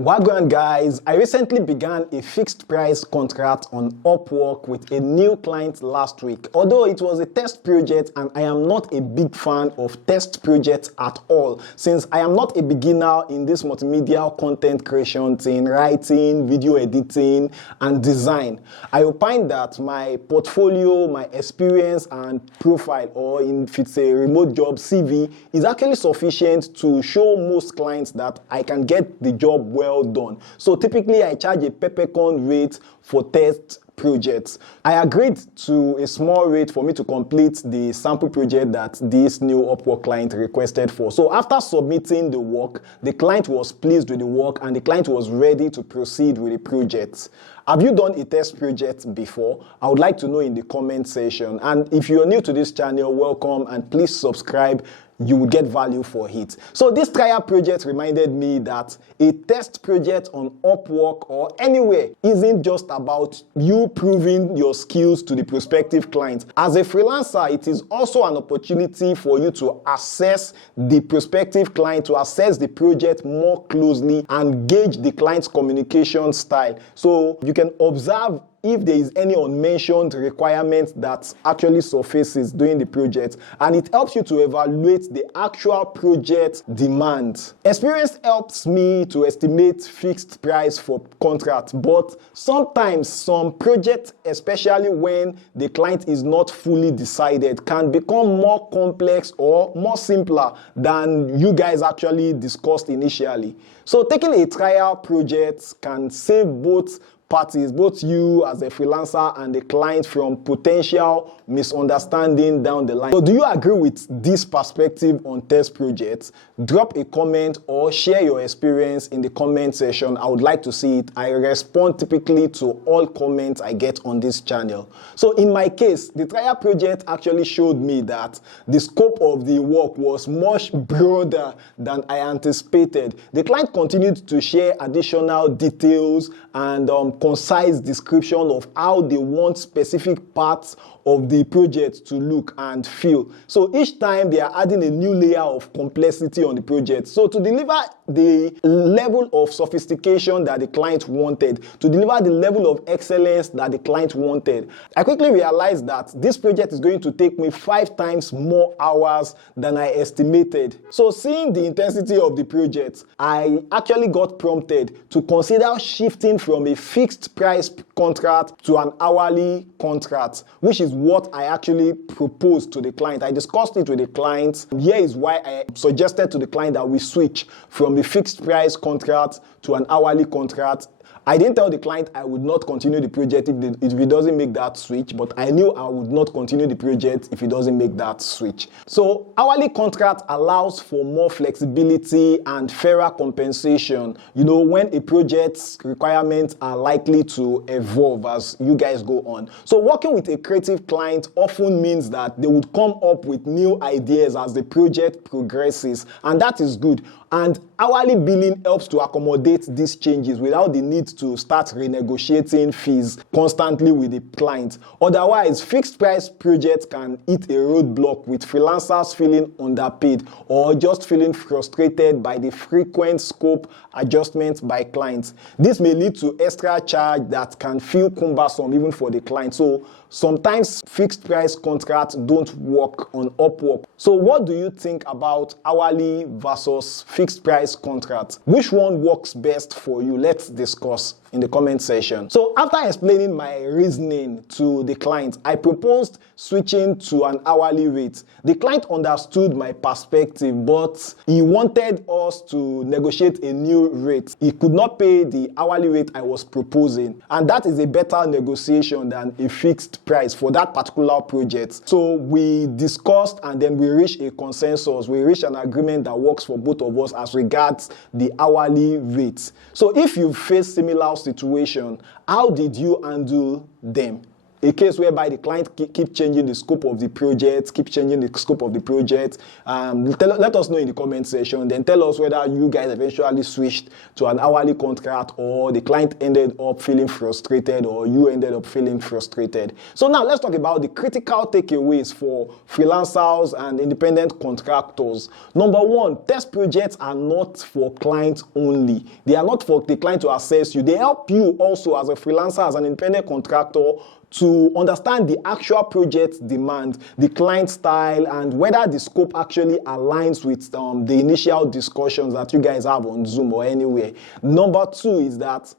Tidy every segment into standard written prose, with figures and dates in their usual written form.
Wagwan guys, I recently began a fixed price contract on Upwork with a new client last week. Although it was a test project and I am not a big fan of test projects at all, since I am not a beginner in this multimedia content creation thing, writing, video editing and design. I opine that my portfolio, my experience and profile, or if it's a remote job CV, is actually sufficient to show most clients that I can get the job well done. So typically I charge a peppercorn rate for test projects. I agreed to a small rate for me to complete the sample project that this new Upwork client requested for. So after submitting the work, the client was pleased with the work and the client was ready to proceed with the project. Have you done a test project before? I would like to know in the comment section. And if you're new to this channel, welcome and please subscribe. You will get value for it. So this trial project reminded me that a test project on Upwork or anywhere isn't just about you proving your skills to the prospective client. As a freelancer, it is also an opportunity for you to assess the prospective client, to assess the project more closely and gauge the client's communication style. So you can observe if there is any unmentioned requirement that actually surfaces during the project, and it helps you to evaluate the actual project demand. Experience helps me to estimate fixed price for contract, but sometimes some projects, especially when the client is not fully decided, can become more complex or more simpler than you guys actually discussed initially. So taking a trial project can save both parties, both you as a freelancer and the client, from potential misunderstanding down the line. So do you agree with this perspective on test projects? Drop a comment or share your experience in the comment section. I would like to see it. I respond typically to all comments I get on this channel. So in my case, the trial project actually showed me that the scope of the work was much broader than I anticipated. The client continued to share additional details and concise description of how they want specific parts of the project to look and feel. So each time they are adding a new layer of complexity on the project. So to deliver the level of sophistication that the client wanted, to deliver the level of excellence that the client wanted, I quickly realized that this project is going to take me 5 times more hours than I estimated. So seeing the intensity of the project, I actually got prompted to consider shifting from a fixed price contract to an hourly contract, which is what I actually proposed to the client. I discussed it with the client. Here is why I suggested to the client that we switch from the fixed price contract to an hourly contract. I didn't tell the client I would not continue the project if he doesn't make that switch, but I knew I would not continue the project if he doesn't make that switch. So hourly contract allows for more flexibility and fairer compensation, when a project's requirements are likely to evolve as you guys go on. So working with a creative client often means that they would come up with new ideas as the project progresses, and that is good. And hourly billing helps to accommodate these changes without the need to start renegotiating fees constantly with the client. Otherwise, fixed price projects can hit a roadblock with freelancers feeling underpaid or just feeling frustrated by the frequent scope adjustments by clients. This may lead to extra charge that can feel cumbersome even for the client. So sometimes fixed price contracts don't work on Upwork. So what do you think about hourly versus fixed price contracts? Which one works best for you? Let's discuss in the comment section. So after explaining my reasoning to the client, I proposed switching to an hourly rate. The client understood my perspective, but he wanted us to negotiate a new rate. He could not pay the hourly rate I was proposing, and that is a better negotiation than a fixed price for that particular project. So we discussed and then we reached a consensus. We reached an agreement that works for both of us as regards the hourly rate. So if you face similar situation, how did you handle them? a case whereby the client keep changing the scope of the project, let us know in the comment section. Then tell us whether you guys eventually switched to an hourly contract, or the client ended up feeling frustrated, or you ended up feeling frustrated. So now let's talk about the critical takeaways for freelancers and independent contractors. Number one, test projects are not for clients only. They are not for the client to assess you. They help you also as a freelancer, as an independent contractor, to understand the actual project demand, the client style, and whether the scope actually aligns with the initial discussions that you guys have on Zoom or anywhere. Number two is that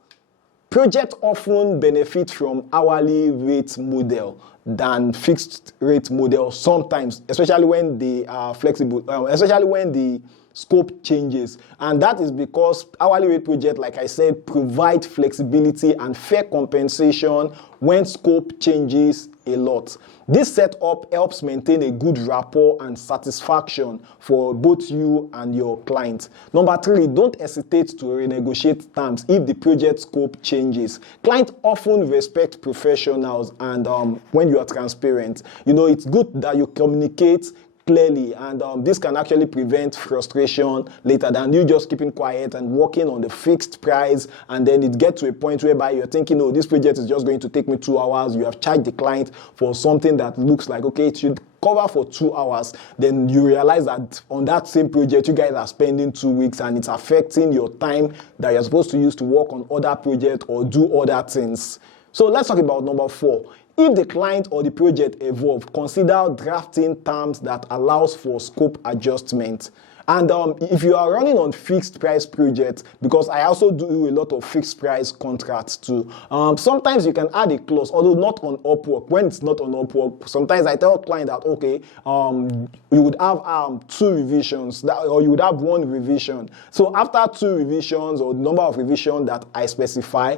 projects often benefit from hourly rate model than fixed rate model sometimes, especially when they are flexible, especially when the scope changes. And that is because hourly rate project, like I said, provide flexibility and fair compensation when scope changes a lot. This setup helps maintain a good rapport and satisfaction for both you and your client. Number three, don't hesitate to renegotiate terms if the project scope changes. Clients often respect professionals, and when you are transparent, it's good that you communicate clearly, and this can actually prevent frustration later than you just keeping quiet and working on the fixed price, and then it gets to a point whereby you're thinking, oh, this project is just going to take me 2 hours. You have charged the client for something that looks like, okay, it should cover for 2 hours. Then you realize that on that same project, you guys are spending 2 weeks, and it's affecting your time that you're supposed to use to work on other projects or do other things. So let's talk about number four. If the client or the project evolve, consider drafting terms that allows for scope adjustment. And if you are running on fixed price projects, because I also do a lot of fixed price contracts too, sometimes you can add a clause, although not on Upwork. When it's not on Upwork, sometimes I tell client that, okay, you would have 2 revisions, or you would have 1 revision. So after 2 revisions, or the number of revisions that I specify,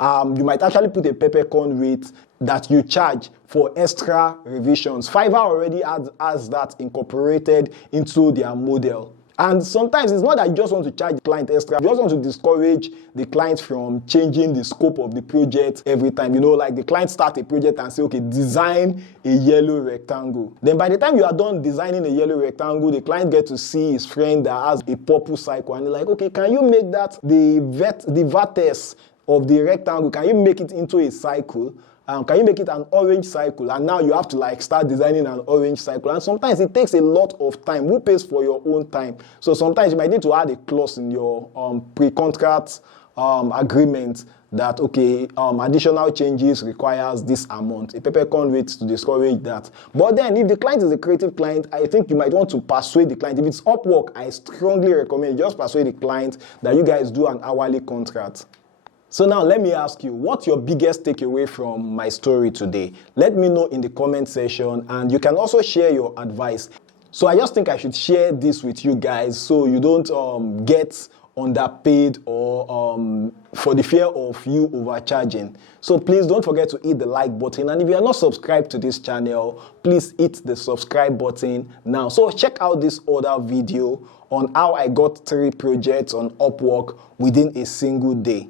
you might actually put a peppercorn rate that you charge for extra revisions. Fiverr already has that incorporated into their model. And sometimes it's not that you just want to charge the client extra. You just want to discourage the client from changing the scope of the project every time. Like the client start a project and say, okay, design a yellow rectangle. Then by the time you are done designing a yellow rectangle, the client gets to see his friend that has a purple cycle, and they're like, okay, can you make that the vertex of the rectangle, can you make it into a cycle? Can you make it an orange cycle? And now you have to start designing an orange cycle. And sometimes it takes a lot of time. Who pays for your own time? So sometimes you might need to add a clause in your pre-contract agreement that, okay, additional changes requires this amount, a peppercorn rate to discourage that. But then if the client is a creative client, I think you might want to persuade the client. If it's Upwork, I strongly recommend you just persuade the client that you guys do an hourly contract. So now let me ask you, what's your biggest takeaway from my story today? Let me know in the comment section, and you can also share your advice. So I just think I should share this with you guys so you don't get underpaid or for the fear of you overcharging. So please don't forget to hit the like button, and if you are not subscribed to this channel, please hit the subscribe button now. So check out this other video on how I got 3 projects on Upwork within a single day.